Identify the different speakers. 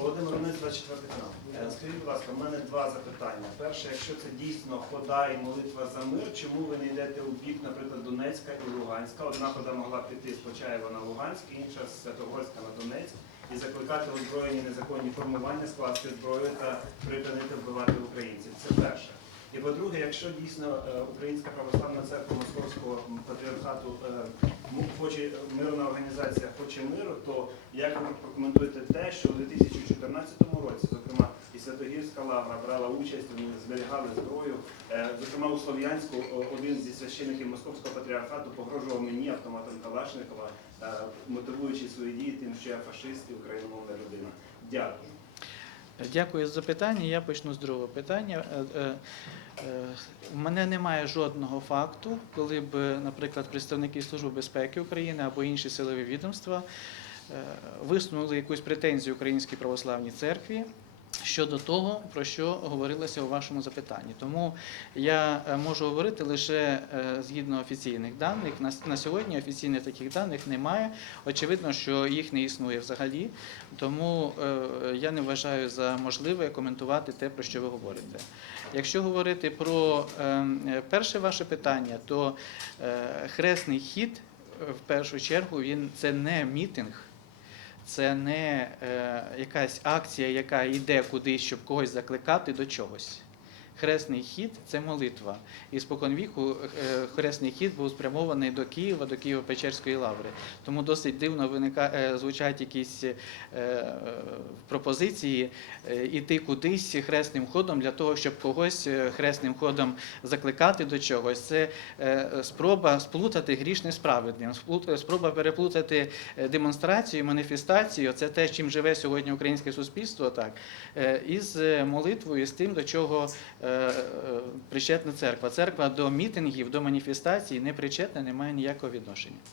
Speaker 1: Володимир Леонид, 24 канал. Е, Скажіть, будь ласка, в мене два запитання. Перше, якщо це дійсно хода і молитва за мир, чому ви не йдете у бік, наприклад, Донецька і Луганська? Одна хода могла піти з Почаєва на Луганськ, інша з Святогорська на Донецьк, і закликати озброєні незаконні формування скласти зброю та припинити вбивати українців. Це перше. І по-друге, якщо дійсно е, Українська православна церква Московського патріархату е, хоче мирна організація хоче миру, то як ви прокоментуєте те, що у 2014 році, зокрема, і Святогірська лавра брала участь, вони зберігали зброю. Е, Зокрема, у Слов'янську один зі священиків Московського патріархату погрожував мені автоматом Калашникова, е, мотивуючи свої дії тим, що я фашист і україномовна людина. Дякую.
Speaker 2: Дякую за питання. Я почну з другого питання. Е, е, е, У мене немає жодного факту, коли б, наприклад, представники Служби безпеки України або інші силові відомства е, висунули якусь претензію Українській православній церкві. Щодо того, про що говорилося у вашому запитанні, тому я е, можу говорити лише е, згідно офіційних даних. На, сьогодні офіційних таких даних немає. Очевидно, що їх не існує взагалі. Тому е, я не вважаю за можливе коментувати те, про що ви говорите. Якщо говорити про е, е, перше ваше питання, то хресний хід в першу чергу він це не мітинг. Це не е, якась акція, яка йде кудись, щоб когось закликати до чогось. Хресний хід це молитва. І споконвіку е, хресний хід був спрямований до Києва, до Києво-Печерської лаври. Тому досить дивно виника, е, звучать якісь е, пропозиції іти кудись хресним ходом для того, щоб когось хресним ходом закликати до чогось. Це спроба сплутати грішне з спроба переплутати демонстрацію, маніфестацію. Це те, чим живе сьогодні українське суспільство, так із молитвою, з тим, до чого причетна церква. Церква до мітингів, до маніфестацій не причетна, не має ніякого відношення.